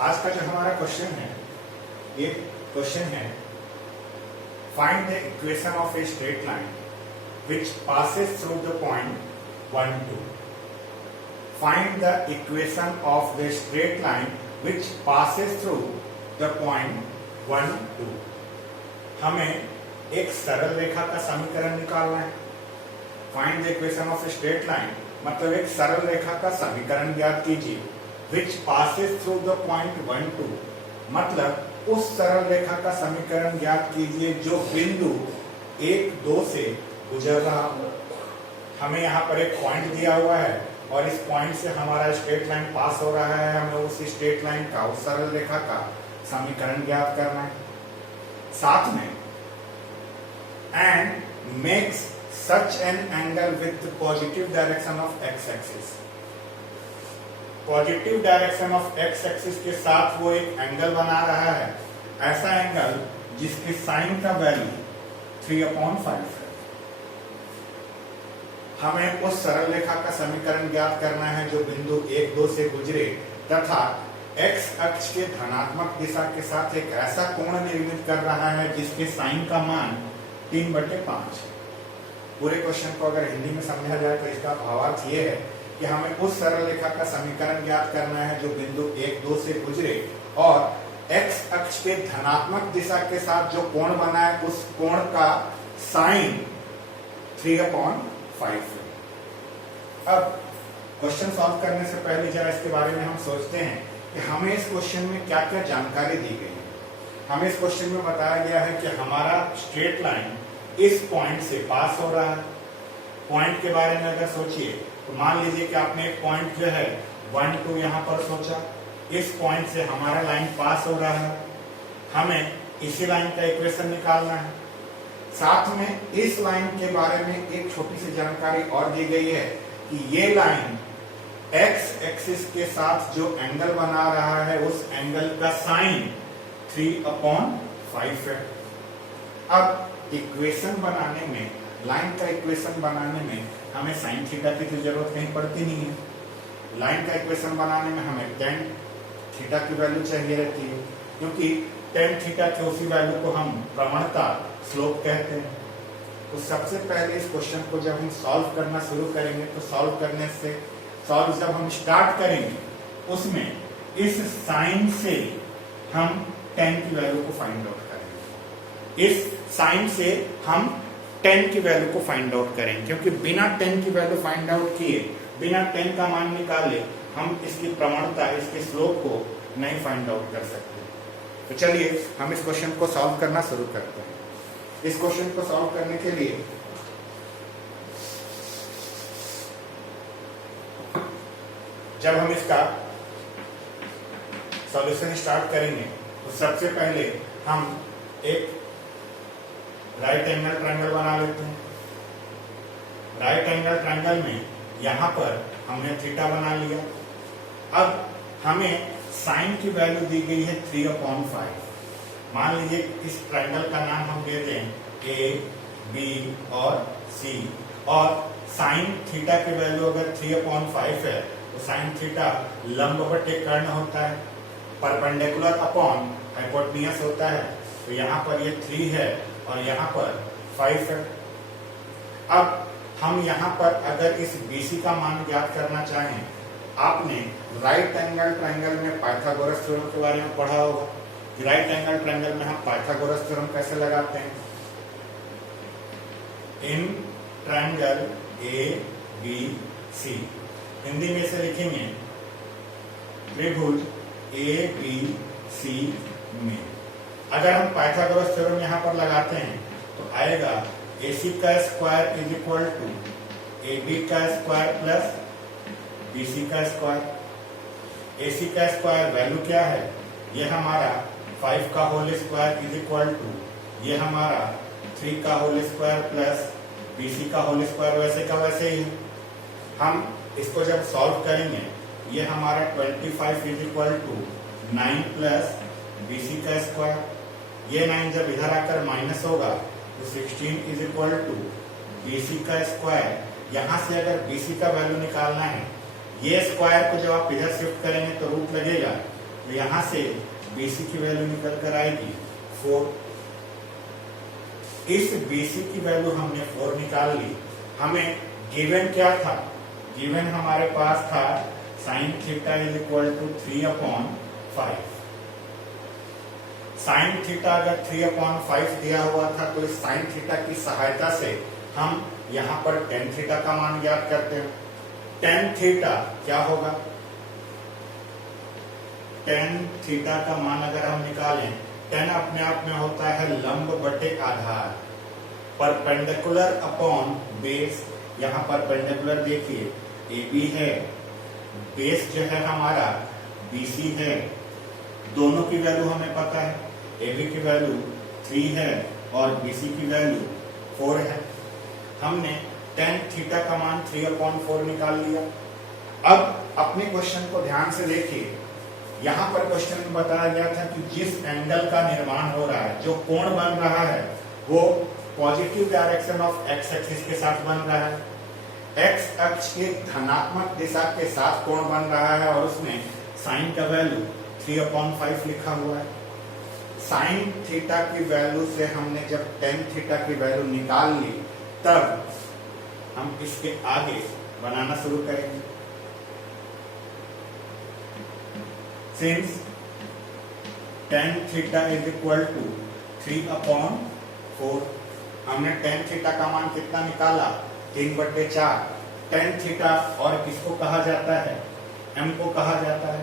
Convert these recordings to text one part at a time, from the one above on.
आज का जो हमारा क्वेश्चन है, ये क्वेश्चन है find the equation of a straight line which passes through the point 1 2. Find the equation of the straight line which passes through the point 1 2. हमें एक सरल रेखा का समीकरण निकालना है। Find the equation of a straight line मतलब एक सरल रेखा का समीकरण ज्ञात कीजिए। Which passes through the point 1 2 मतलब उस सरल रेखा का समीकरण ज्ञात कीजिए जो बिंदु 1 2 से गुजर रहा हो। हमें यहाँ पर एक पॉइंट दिया हुआ है और इस पॉइंट से हमारा स्ट्रेट लाइन पास हो रहा है। हमें उस स्ट्रेट लाइन का, उस सरल रेखा का समीकरण ज्ञात करना है। साथ में and makes such an angle with positive direction of x axis. Positive direction of x axis के साथ वो एक एंगल बना रहा है, ऐसा एंगल जिसके साइन का वैल्यू 3/5 है। हमें उस सरल रेखा का समीकरण ज्ञात करना है जो बिंदु 1 2 से गुजरे तथा x अक्ष के धनात्मक दिशा के साथ एक ऐसा कोण निर्मित कर रहा है जिसके साइन का मान 3/5 है। पूरे क्वेश्चन को अगर हिंदी में समझा जाए तो इसका भावार्थ ये है कि हमें उस सरल रेखा का समीकरण ज्ञात करना है जो बिंदु 1 2 से गुजरे और x अक्ष के धनात्मक दिशा के साथ जो कोण बना है उस कोण का साइन 3/5 है। अब क्वेश्चन सॉल्व करने से पहले जरा इसके बारे में हम सोचते हैं कि हमें इस क्वेश्चन में क्या क्या जानकारी दी गई है। हमें इस क्वेश्चन में बताया गया है कि हमारा स्ट्रेट लाइन इस पॉइंट से पास हो रहा है। पॉइंट के बारे में अगर सोचिए तो मान लीजिए कि आपने एक पॉइंट जो है 1 2 यहाँ पर सोचा। इस पॉइंट से हमारा लाइन पास हो रहा है, हमें इसी लाइन का इक्वेशन निकालना है। साथ में इस लाइन के बारे में एक छोटी सी जानकारी और दी गई है कि ये लाइन x एक्सिस के साथ जो एंगल बना रहा है उस एंगल का साइन 3/5 है। अब इक्वेशन बनाने में, लाइन का इक्वेशन बनाने में हमें साइन थीटा की तो जरूरत नहीं पड़ती नहीं है। लाइन का इक्वेशन बनाने में हमें tan थीटा की वैल्यू चाहिए रहती है, क्योंकि tan थीटा के उसी वैल्यू को हम प्रवणता स्लोप कहते हैं। तो सबसे पहले इस क्वेश्चन को जब हम सॉल्व करना शुरू करेंगे तो सॉल्व जब हम स्टार्ट करेंगे उसमें इस साइन से हम tan की वैल्यू को फाइंड आउट करेंगे। इस साइन से हम tan की वैल्यू को फाइंड आउट करेंगे, क्योंकि बिना tan की वैल्यू फाइंड आउट किए, बिना tan का मान निकाले हम इसकी प्रवणता, इसके स्लोप को नहीं फाइंड आउट कर सकते। तो चलिए हम इस क्वेश्चन को सॉल्व करना शुरू करते हैं। इस क्वेश्चन को सॉल्व करने के लिए जब हम इसका सॉल्यूशन स्टार्ट करेंगे तो सबसे पहले हम एक राइट एंगल ट्रायंगल बना लेते हैं। राइट एंगल ट्रायंगल में यहां पर हमने थीटा बना लिया। अब हमें साइन की वैल्यू दी गई है 3/5। मान लीजिए इस ट्रायंगल का नाम हम दे दें A, B और C, और साइन थीटा की वैल्यू अगर 3/5 है तो साइन थीटा लंब बटे कर्ण होता है, परपेंडिकुलर अपॉन हाइपोटेन्यूज होता है। तो यहाँ पर ये 3 है और यहाँ पर 5 है। अब हम यहाँ पर अगर इस BC का मान ज्ञात करना चाहें, आपने राइट एंगल ट्रायंगल में पाइथागोरस थ्योरम के बारे में पढ़ा होगा। राइट एंगल ट्रायंगल में हम पाइथागोरस थ्योरम कैसे लगाते हैं। इन ट्रायंगल ABC, हिंदी में से लिखेंगे त्रिभुज ABC में। अगर हम पाइथागोरस थ्योरम यहाँ पर लगाते हैं तो आएगा AC का square is equal to AB का स्क्वायर प्लस BC का स्क्वायर। AC का स्क्वायर वैल्यू क्या है, ये हमारा 5 का whole square is equal to ये हमारा 3 का होल स्क्वायर प्लस BC का होल स्क्वायर, वैसे का वैसे ही। हम इसको जब सॉल्व करेंगे ये हमारा 25 is equal to 9 plus BC का स्क्वायर। ये 9 जब इधर आकर माइनस होगा तो 16 इज इक्वल टू BC का स्क्वायर। यहाँ से अगर BC का वैल्यू निकालना है, ये स्क्वायर को जब आप इधर शिफ्ट करेंगे तो रूट लगेगा तो यहां से BC की वैल्यू निकल कर आएगी 4। इस BC की वैल्यू हमने 4 निकाल ली। हमें गिवन क्या था? गिवन हमारे पास था sin theta is equal to 3/5। sin theta अगर 3/5 दिया हुआ था तो इस sin थीटा की सहायता से हम यहां पर tan थीटा का मान ज्ञात करते हैं। tan थीटा क्या होगा? tan थीटा का मान अगर हम निकालें, tan अपने आप में होता है लंब बटे आधार, परपेंडिकुलर अपॉन बेस। यहाँ परपेंडिकुलर देखिए AB है, बेस जो है हमारा BC है। दोनों की वैल्यू हमें पता है, AB की वैल्यू 3 है और BC की वैल्यू 4 है। हमने tan थीटा का मान 3/4 निकाल लिया। अब अपने क्वेश्चन को ध्यान से देखिए। यहाँ पर क्वेश्चन में बताया गया था कि जिस एंगल का निर्माण हो रहा है, जो कोण बन रहा है, वो positive direction of x axis के साथ बन रहा है। एक्स अक्ष के धनात्मक दिशा के साथ कोण बन रहा है और उसमें साइन का वैल्यू 3/5 लिखा हुआ है। साइन थीटा की वैल्यू से हमने जब tan थीटा की वैल्यू निकाल ली, तब हम इसके आगे बनाना शुरू करेंगे। Since tan theta is equal to 3/4, हमने tan थीटा का मान कितना निकाला? 3/4। tan थीटा और किसको कहा जाता है? m को कहा जाता है।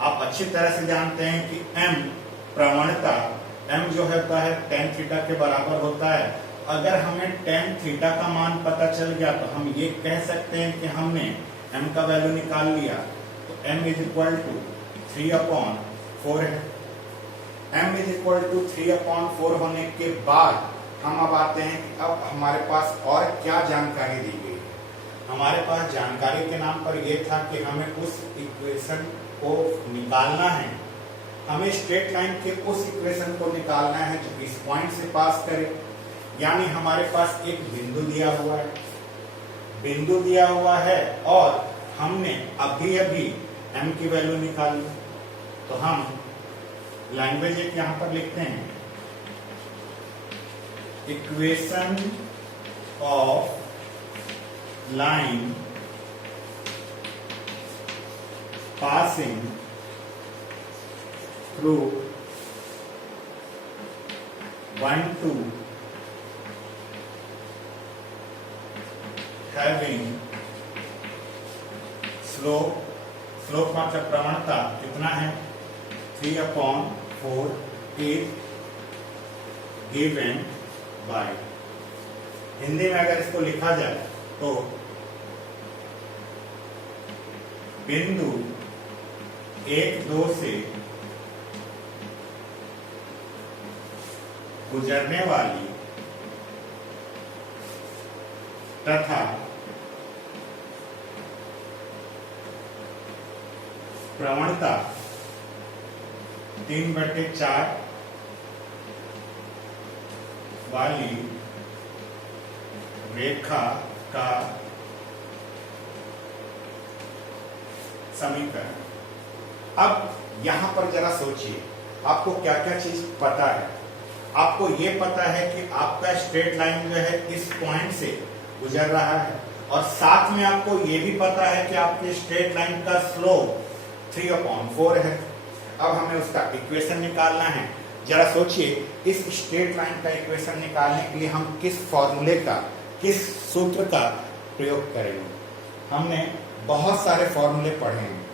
आप अच्छी तरह से जानते हैं कि m प्रवणता, m जो होता है tan थीटा के बराबर होता है। अगर हमें tan थीटा का मान पता चल गया तो हम ये कह सकते हैं कि हमने m का वैल्यू निकाल लिया। तो m इज इक्वल टू 3/4 है। m इज इक्वल टू 3/4 होने के बाद हम अब आते हैं कि अब हमारे पास और क्या जानकारी दी गई है। हमारे पास जानकारी के नाम पर यह था कि हमें उस इक्वेशन को निकालना है। हमें स्ट्रेट लाइन के उस इक्वेशन को निकालना है जो इस पॉइंट से पास करे। यानी हमारे पास एक बिंदु दिया हुआ है, बिंदु दिया हुआ है और हमने अभी अभी m की वैल्यू निकाली। तो हम लैंग्वेज एक यहां पर लिखते हैं, equation of line passing through 1, 2 having slope, slope मतलब प्रवणता कितना है? 3/4 इज गिवन बाय। हिंदी में अगर इसको लिखा जाए तो बिंदु 1, 2 से गुजरने वाली तथा प्रवणता 3/4 वाली रेखा का समीकरण। अब यहां पर जरा सोचिए, आपको क्या क्या चीज पता है। आपको यह पता है कि आपका स्ट्रेट लाइन जो है इस पॉइंट से गुजर रहा है और साथ में आपको यह भी पता है कि आपके स्ट्रेट लाइन का स्लोप 3/4 है। अब हमें उसका इक्वेशन निकालना है। जरा सोचिए, इस स्ट्रेट लाइन का इक्वेशन निकालने के लिए हम किस फॉर्मूले का, किस सूत्र का प्रयोग करेंगे। हमने बहुत सारे फॉर्मूले पढ़े हैं।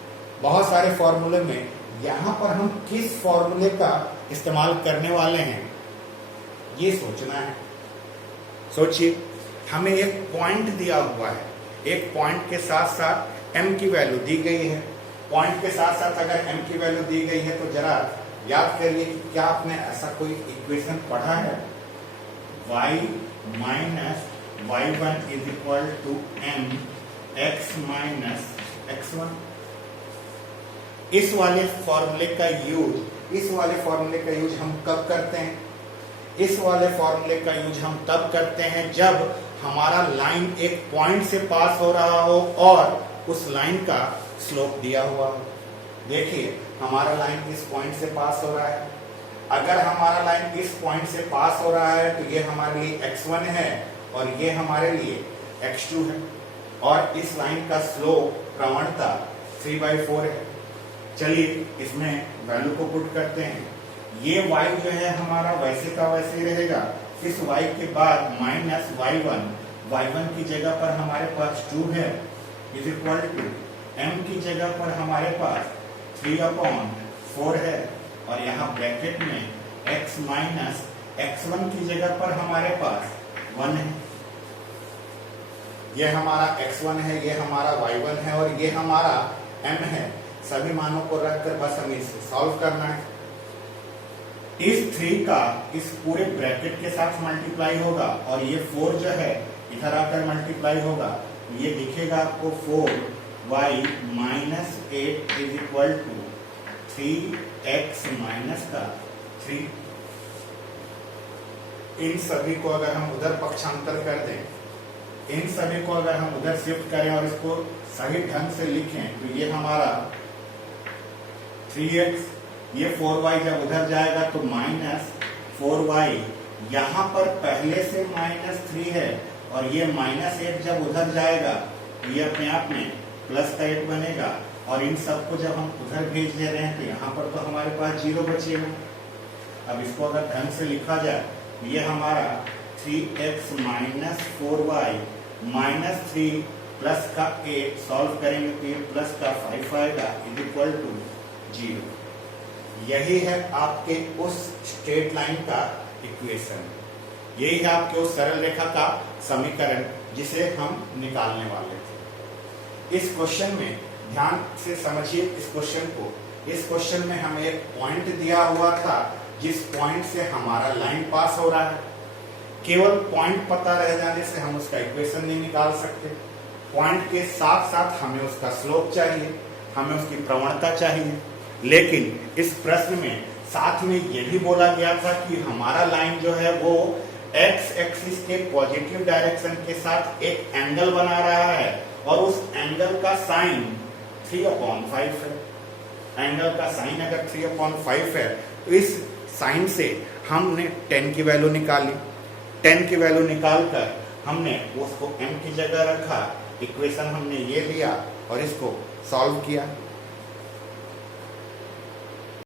बहुत सारे फॉर्मूले में यहां पर हम किस फॉर्मूले का इस्तेमाल करने वाले हैं, ये सोचना है। सोचिए, हमें एक पॉइंट दिया हुआ है, एक पॉइंट के साथ साथ m की वैल्यू दी गई है। पॉइंट के साथ साथ अगर m की वैल्यू दी गई है तो जरा याद करिए कि क्या आपने ऐसा कोई इक्वेशन पढ़ा है? y minus y1 is equal to m x minus x1। इस वाले फॉर्मूले का यूज हम कब करते हैं? इस वाले फॉर्मूले का यूज हम तब करते हैं जब हमारा लाइन एक पॉइंट से पास हो रहा हो और उस लाइन का स्लोप दिया हुआ हो। देखिए हमारा लाइन किस पॉइंट से पास हो रहा है। अगर हमारा लाइन इस पॉइंट से पास हो रहा है तो ये हमारे लिए x1 है और ये हमारे लिए x2 है, और इस लाइन का स्लोप प्रवणता 3/4 है। चलिए इसमें वैल्यू को पुट करते हैं। ये y जो है हमारा वैसे का वैसे ही रहेगा। इस y के बाद माइनस y1 की जगह पर हमारे पास 2 है, इज इक्वल टू m की जगह पर हमारे पास 3/4 है, और यहाँ ब्रैकेट में x माइनस x1 की जगह पर हमारे पास 1 है। ये हमारा x1 है, ये हमारा y1 है, और ये हमारा m है। सभी मानों को रखकर बस हमें इसे सॉल्व करना है। इस 3 का इस पूरे ब्रैकेट के साथ मल्टीप्लाई होगा, और ये 4 जो है इधर आकर मल्टीप्लाई होगा। ये दिखेगा आपको 4y minus 8 is equal to 3x minus का 3। इन सभी को अगर हम उधर पक्षांतर कर दें, इन सभी को अगर हम उधर शिफ्ट करें और इसको सही ढंग से लिखें तो ये हमारा 3x, ये 4y जब उधर जाएगा तो माइनस 4y, यहाँ पर पहले से माइनस 3 है, और ये माइनस 8 जब उधर जाएगा तो ये अपने आप में प्लस का 8 बनेगा, और इन सबको जब हम उधर भेज दे रहे हैं तो यहाँ पर तो हमारे पास 0 बचेगा। अब इसको अगर ढंग से लिखा जाए, ये हमारा 3x minus 4y minus 3 plus का 8 सॉल्व करेंगे तो ये प्लस का 5 आएगा, इज इक्वल टू 0। यही है आपके उस स्ट्रेट लाइन का इक्वेशन, यही है आपके उस सरल रेखा का समीकरण जिसे हम निकालने वाले थे। इस क्वेश्चन में ध्यान से समझिए इस क्वेश्चन को। इस क्वेश्चन में हमें एक पॉइंट दिया हुआ था, जिस पॉइंट से हमारा लाइन पास हो रहा है। केवल पॉइंट पता रह जाने से हम उसका इक्वेशन नहीं निकाल सकते। पॉइंट के साथ साथ हमें उसका स्लोप चाहिए, हमें उसकी प्रवणता चाहिए। लेकिन इस प्रश्न में साथ में यह भी बोला गया था कि हमारा लाइन जो है वो x एक्सिस के पॉजिटिव डायरेक्शन के साथ एक एंगल बना रहा है, और उस एंगल का साइन 3/5 है। एंगल का साइन अगर 3/5 है तो इस साइन से हमने 10 की वैल्यू निकाली। 10 की वैल्यू निकालकर हमने उसको m की जगह रखा, इक्वेशन हमने ये लिया और इसको सॉल्व किया।